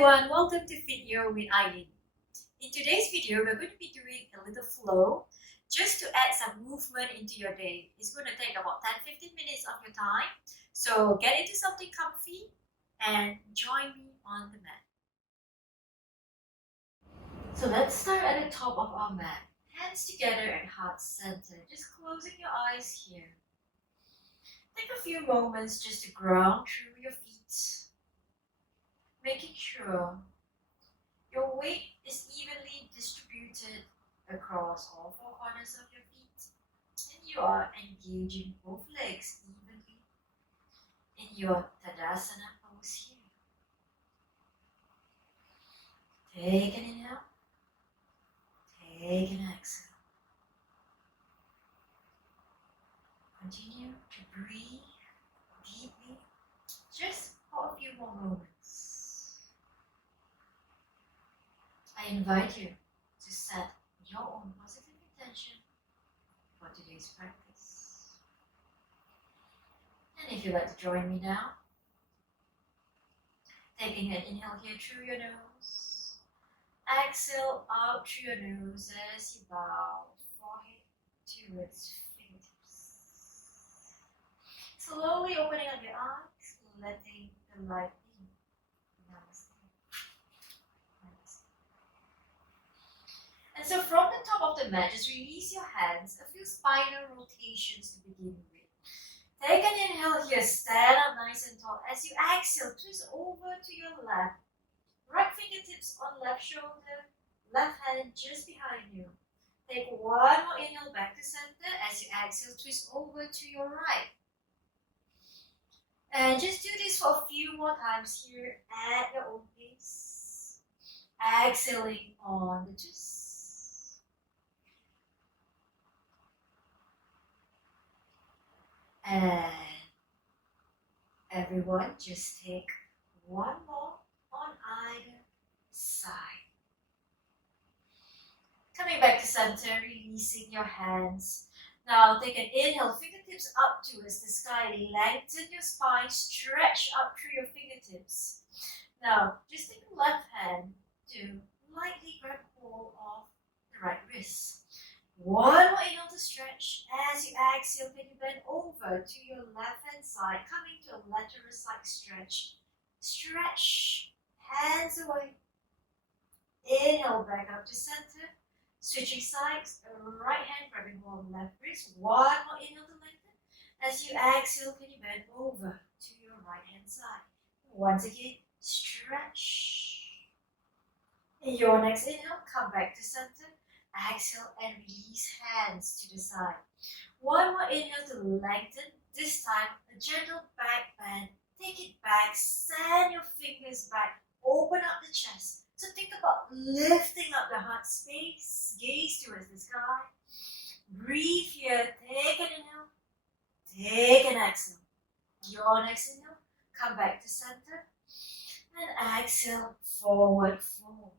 everyone, welcome to Video with Eileen. In today's video, we're going to be doing a little flow just to add some movement into your day. It's going to take about 10-15 minutes of your time. So get into something comfy and join me on the mat. So let's start at the top of our mat. Hands together and heart center. Just closing your eyes here. Take a few moments just to ground through your feet. Making sure your weight is evenly distributed across all four corners of your feet and you are engaging both legs evenly in your Tadasana pose here. Take an inhale, take an exhale. Continue to breathe deeply just for a few more moments. I invite you to set your own positive intention for today's practice. And if you'd like to join me now, taking an inhale here through your nose, exhale out through your nose as you bow forehead towards fingertips. Slowly opening up your eyes, letting the light in. Namaste. And so from the top of the mat, just release your hands, a few spinal rotations to begin with. Take an inhale here, stand up nice and tall. As you exhale, twist over to your left. Right fingertips on left shoulder, left hand just behind you. Take one more inhale back to center. As you exhale, twist over to your right. And just do this for a few more times here at your own pace. Exhaling on the twist. And everyone, just take one more on either side. Coming back to center, releasing your hands. Now take an inhale, fingertips up towards the sky. Lengthen your spine, stretch up through your fingertips. Now, just take the left hand to lightly grab hold of the right wrist. One more inhale to stretch. As you exhale, can you bend over to your left hand side, coming to a lateral side stretch. Stretch, hands away. Inhale back up to center. Switching sides, right hand grabbing hold of left wrist. One more inhale to lengthen. As you exhale, can you bend over to your right hand side. Once again, stretch. In your next inhale, come back to center. Exhale and release hands to the side. One more inhale to lengthen. This time, a gentle back bend. Take it back, send your fingers back. Open up the chest. So think about lifting up the heart space. Gaze towards the sky. Breathe here. Take an inhale. Take an exhale. Your next inhale, come back to center. And exhale, forward fold.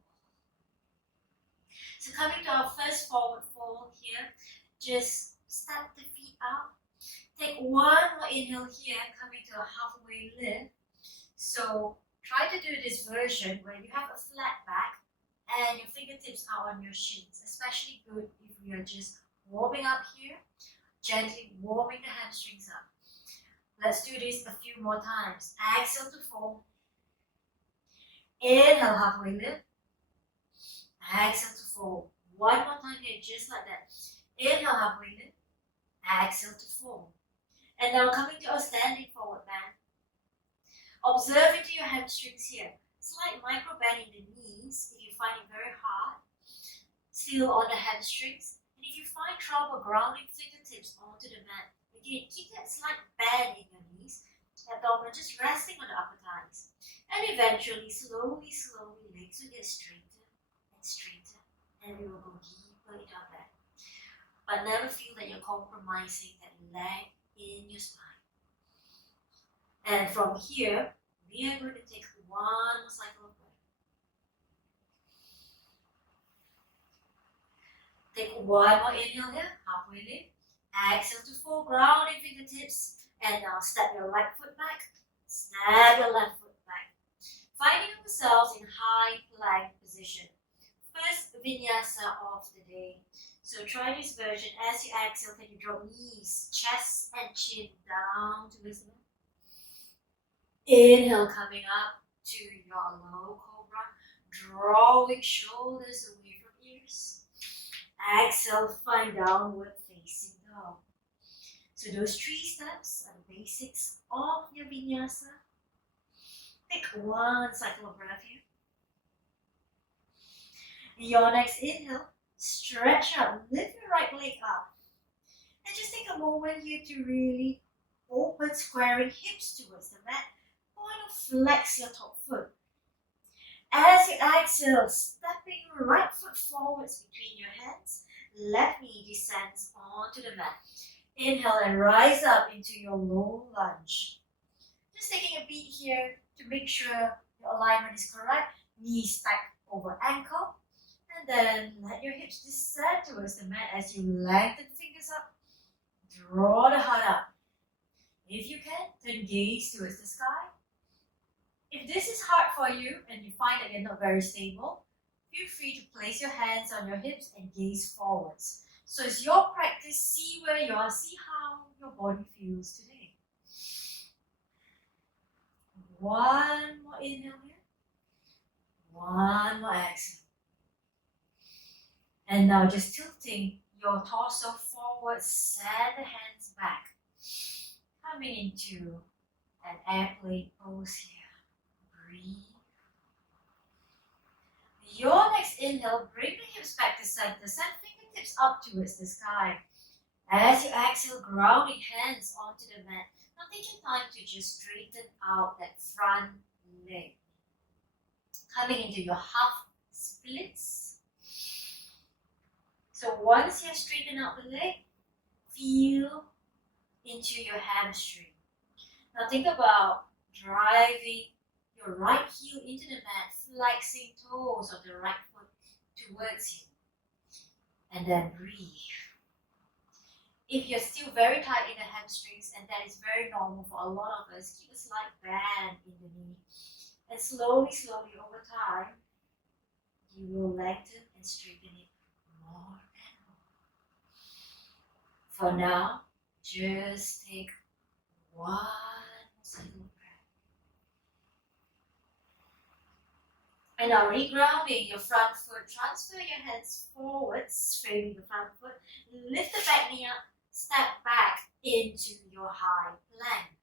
So coming to our first forward fold here, just step the feet out. Take one more inhale here, coming to a halfway lift. So try to do this version where you have a flat back and your fingertips are on your shins. Especially good if we are just warming up here, gently warming the hamstrings up. Let's do this a few more times. Exhale to fold. Inhale, halfway lift. Exhale to fold. One more time here, just like that. Inhale, halfway lift. Exhale to fold. And now coming to our standing forward bend. Observe into your hamstrings here. Slight micro bend in the knees if you find it very hard. Still on the hamstrings. And if you find trouble grounding fingertips onto the mat, again, keep that slight bend in your knees. Abdomen just resting on the upper thighs. And eventually, slowly, legs will get straighter. Straighter, and we will go deeper into our back. But never feel that you're compromising that leg in your spine. And from here, we are going to take one cycle of breath. Take one more inhale here, halfway lift. Exhale to full grounding fingertips. And now step your right foot back, step your left foot back. Finding ourselves in high plank position. First vinyasa of the day. So try this version. As you exhale, can you drop knees, chest and chin down to the mat. Inhale, coming up to your low cobra, drawing shoulders away from ears. Exhale, find downward facing dog. So those 3 steps are the basics of your vinyasa. Take one cycle of breath here. Your next inhale, stretch out, lift your right leg up. And just take a moment here to really open, squaring hips towards the mat. Want to flex your top foot. As you exhale, stepping right foot forwards between your hands, left knee descends onto the mat. Inhale and rise up into your low lunge. Just taking a beat here to make sure your alignment is correct. Knees stacked over ankle. And then let your hips descend towards the mat as you lengthen fingers up. Draw the heart up. If you can, turn gaze towards the sky. If this is hard for you and you find that you're not very stable, feel free to place your hands on your hips and gaze forwards. So it's your practice. See where you are. See how your body feels today. One more inhale here. One more exhale. And now just tilting your torso forward, send the hands back. Coming into an airplane pose here. Breathe. Your next inhale, bring the hips back to center. Send fingertips up towards the sky. As you exhale, grounding hands onto the mat. Now take your time to just straighten out that front leg. Coming into your half splits. So once you have straightened out the leg, feel into your hamstring. Now think about driving your right heel into the mat, flexing toes of the right foot towards you. And then breathe. If you're still very tight in the hamstrings, and that is very normal for a lot of us, keep a slight bend in the knee. And slowly over time, you will lengthen and straighten it more and more. For now, just take one cycle of breath. And now regrounding your front foot, transfer your hands forwards, straightening the front foot, lift the back knee up, step back into your high plank.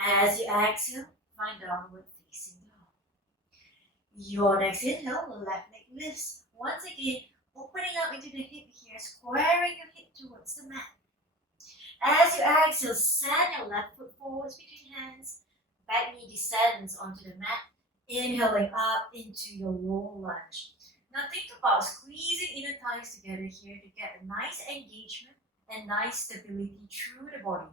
As you exhale, find downward facing dog. Your next inhale, left leg lifts. Once again, opening up into the hip here, squaring your hip towards the mat. As you exhale, send your left foot forwards between hands. Back knee descends onto the mat. Inhaling up into your low lunge. Now think about squeezing inner thighs together here to get a nice engagement and nice stability through the body.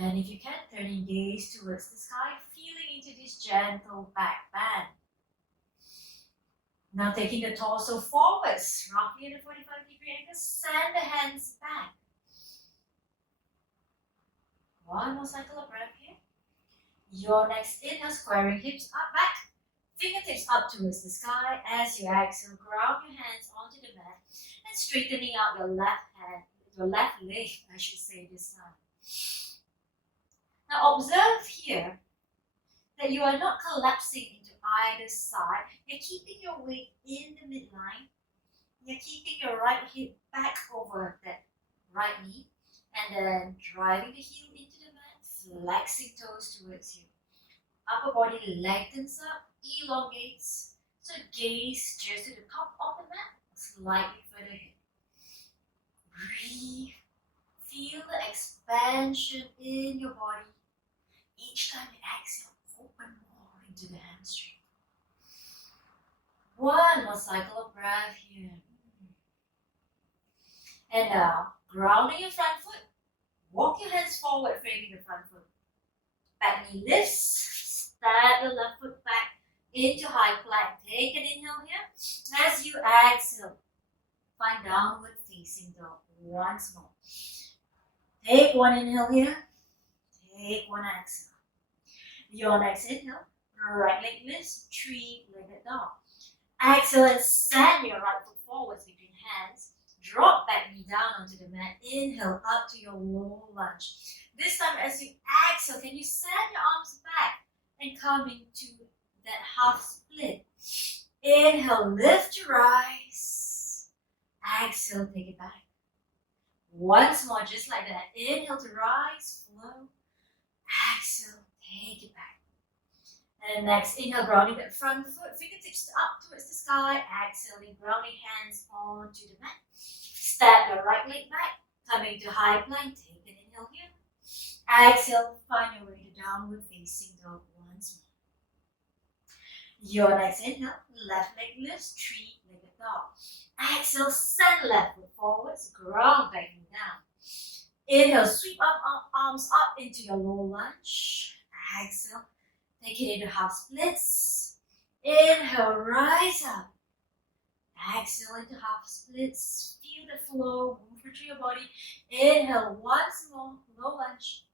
And if you can, turning gaze towards the sky, feeling into this gentle back bend. Now taking the torso forwards, roughly at a 45-degree angle, send the hands back. One more cycle of breath here. Your next inhale, squaring hips up, back, fingertips up towards the sky. As you exhale, ground your hands onto the mat and straightening out your left leg, I should say this time. Now observe here that you are not collapsing into either side. You're keeping your weight in the midline. You're keeping your right hip back over that right knee and then driving the heel into the mat, flexing toes towards you. Upper body lengthens up, elongates. So gaze just to the top of the mat, slightly further in. Breathe. Feel the expansion in your body. Each time you exhale, open more into the hamstring. One more cycle of breath here. And now, grounding your front foot. Walk your hands forward, framing the front foot. Back knee lifts. Step the left foot back into high plank. Take an inhale here. As you exhale, find downward facing dog once more. Take one inhale here. Take one exhale. Your next inhale, Right leg lifts, three-legged dog. Exhale and send your right foot forwards between hands. Drop back knee down onto the mat. Inhale up to your low lunge. This time as you exhale, can you send your arms back and come into that half split. Inhale, lift to rise. Exhale, take it back. Once more, just like that. Inhale to rise, flow. Exhale, take it back. And next, inhale, grounding that front foot, fingertips up towards the sky. Exhaling, grounding hands onto the mat. Step your right leg back, coming to high plank. Take an inhale here. Exhale, find your way to downward facing dog once more. Your next inhale, left leg lifts, three-legged dog. Exhale, send left foot forwards, ground back and down. Inhale, sweep arms up into your low lunge. Exhale, take it into half splits. Inhale, rise up. Exhale into half splits. Feel the flow, move through your body. Inhale, once more, low lunge.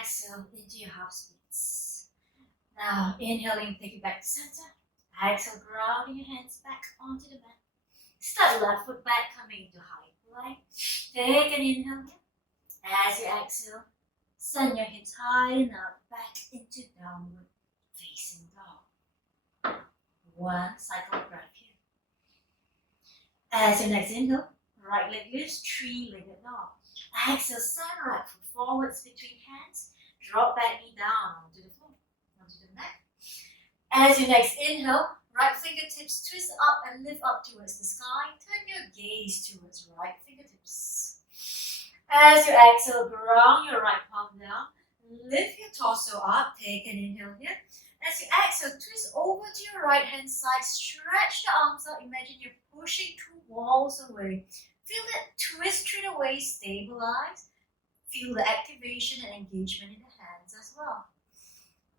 Exhale into your half splits. Now, inhaling, take it back to center. Exhale, grounding your hands back onto the mat. Step left foot back, coming into high plank. Take an inhale here. As you exhale, send your hips high and up, back into downward facing dog. One cycle of breath here. As your next inhale, right leg lifts, three-legged dog. Exhale, send right foot forwards between hands. Drop back knee down onto the floor, onto the mat. As your next inhale, right fingertips twist up and lift up towards the sky. Turn your gaze towards right fingertips. As you exhale, ground your right palm down. Lift your torso up. Take an inhale here. As you exhale, twist over to your right hand side. Stretch the arms out. Imagine you're pushing two walls away. Feel that twist through the waist. Stabilize. Feel the activation and engagement in the hands as well.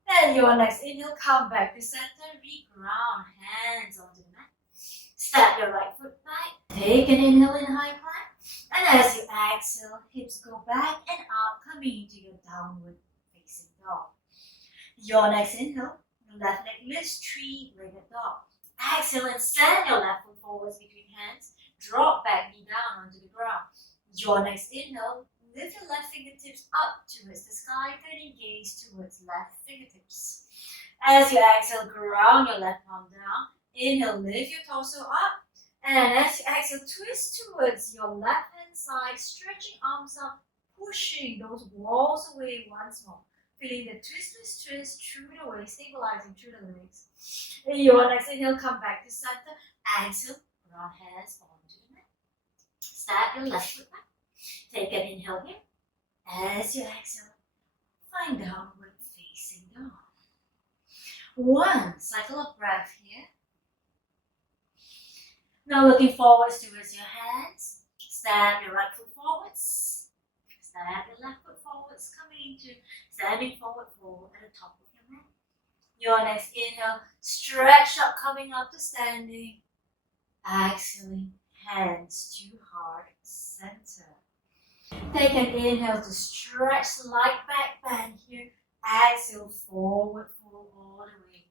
And your next inhale, come back to center. Reground. Hands onto the mat. Step your right foot back. Take an inhale in high plank. And as you exhale, hips go back and up, coming into your downward facing dog. Your next inhale, left leg lifts, three-legged dog. Exhale and send your left foot forwards between hands. Drop back knee down onto the ground. Your next inhale, lift your left fingertips up towards the sky, turning gaze towards left fingertips. As you exhale, ground your left palm down. Inhale, lift your torso up. And as you exhale, twist towards your left hand side, stretching arms up, pushing those walls away once more. Feeling the twist, twist, twist through the waist, stabilizing through the legs. And your next inhale, come back to center. Exhale, ground hands onto the mat. Step your left foot back. Take an inhale here. As you exhale, find downward facing dog. One cycle of breath here. Now looking forwards towards your hands. Step your right foot forwards. Step your left foot forwards, coming into standing forward fold at the top of your mat. Your next inhale, stretch up, coming up to standing. Exhaling, hands to heart center. Take an inhale to stretch, light back bend here. Exhale, forward fold all the way.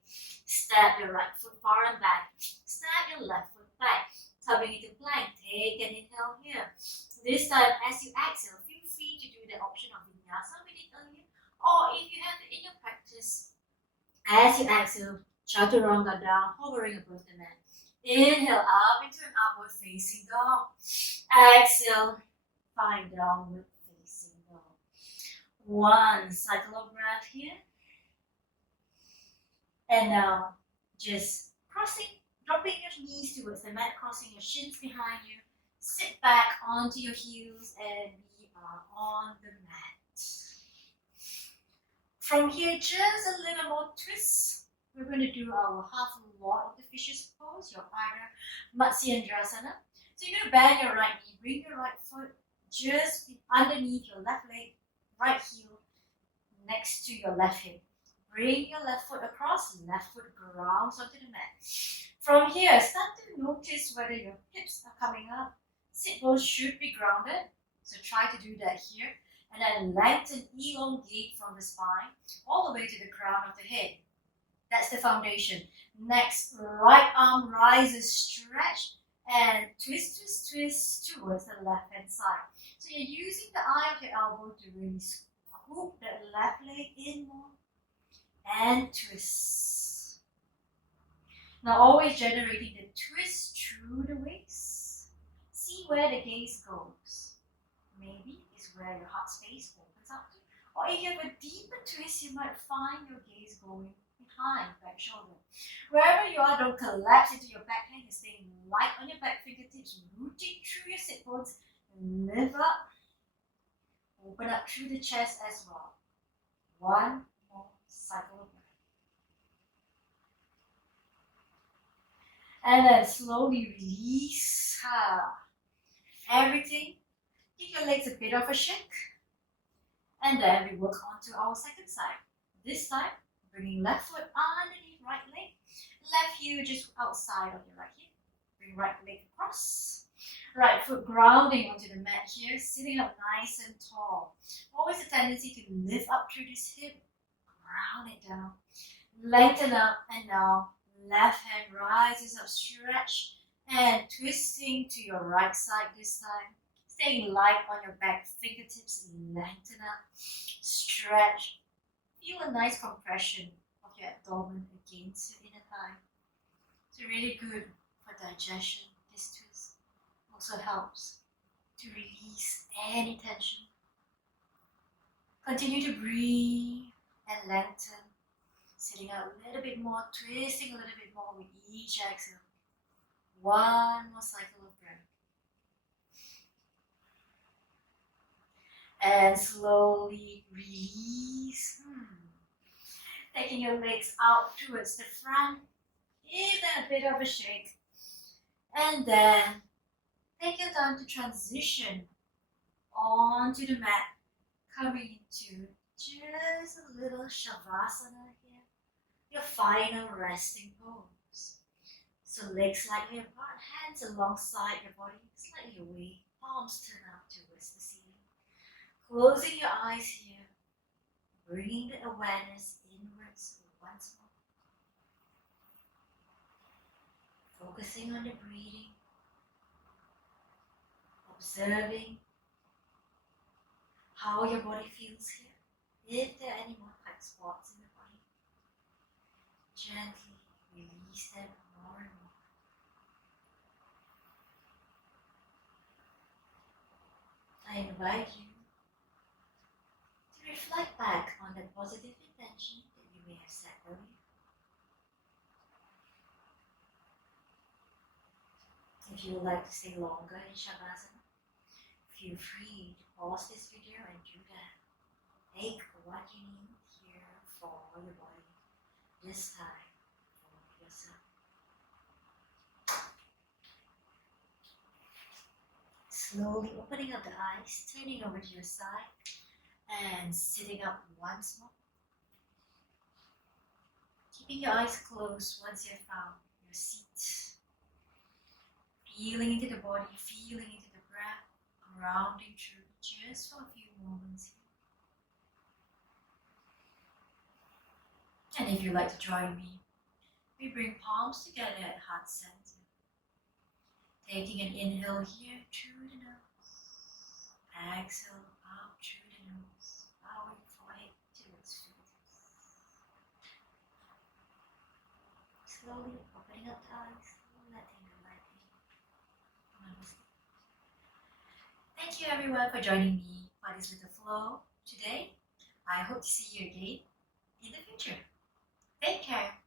Step your right foot far and back. Step your left foot back. Coming into plank, take an inhale here. This time, as you exhale, feel free to do the option of vinyasa we did earlier. Or if you have it in your practice, as you exhale, chaturanga down, hovering above the mat. Inhale up into an upward facing dog. Exhale, find downward facing dog. One cycle of breath here. And now, just dropping your knees towards the mat, crossing your shins behind you. Sit back onto your heels and we are on the mat. From here, just a little more twist. We're going to do our half lord of the fishes pose, your either Matsyendrasana. So you're going to bend your right knee, bring your right foot just underneath your left leg, right heel, next to your left hip. Bring your left foot across, left foot grounds onto the mat. From here, start to notice whether your hips are coming up. Sit bones should be grounded, so try to do that here. And then lengthen, elongate from the spine, all the way to the crown of the head. That's the foundation. Next, right arm rises, stretch, and twist, twist, twist towards the left hand side. So you're using the eye of your elbow to really scoop that left leg in more and twist. Now always generating the twist through the waist. See where the gaze goes. Maybe it's where your heart space opens up to. Or if you have a deeper twist, you might find your gaze going behind, back shoulder. Wherever you are, don't collapse into your back hand. You're staying light on your back fingertips, rooting through your sit bones. Lift up, open up through the chest as well. One more cycle of breath. And then slowly release everything. Give your legs a bit of a shake. And then we work on to our second side. This time, bringing left foot underneath right leg. Left heel just outside of your right hip. Bring right leg across. Right foot grounding onto the mat here, sitting up nice and tall. Always a tendency to lift up through this hip, ground it down. Lengthen up, and now left hand rises up, stretch, and twisting to your right side this time. Staying light on your back fingertips, lengthen up, stretch. Feel a nice compression of your abdomen against your inner thigh. It's really good for digestion, this twist. Also helps to release any tension. Continue to breathe and lengthen. Sitting out a little bit more, twisting a little bit more with each exhale. One more cycle of breath. And slowly release. Taking your legs out towards the front. Give them a bit of a shake. And then take your time to transition onto the mat. Coming into just a little Shavasana here. Your final resting pose. So legs slightly apart, hands alongside your body, slightly away. Palms turn out towards the ceiling. Closing your eyes here, bringing the awareness inwards once more. Focusing on the breathing, observing how your body feels here. If there are any more tight spots in the body, gently release them more and more. I invite you to reflect back on the positive intention that you may have set earlier. If you would like to stay longer in Shavasana, feel free to pause this video and do that. Take what you need here for your body, this time for yourself. Slowly opening up the eyes, turning over to your side, and sitting up once more. Keeping your eyes closed once you've found your seat. Feeling into the body, feeling into the breath, grounding through just for a few moments here. And if you'd like to join me, we bring palms together at heart center. Taking an inhale here through the nose. Exhale out through the nose. Bowing forehead towards fingertips. Slowly opening up the eyes, letting the light in. Namaste. Thank you everyone for joining me for this little flow today. I hope to see you again in the future. Take care.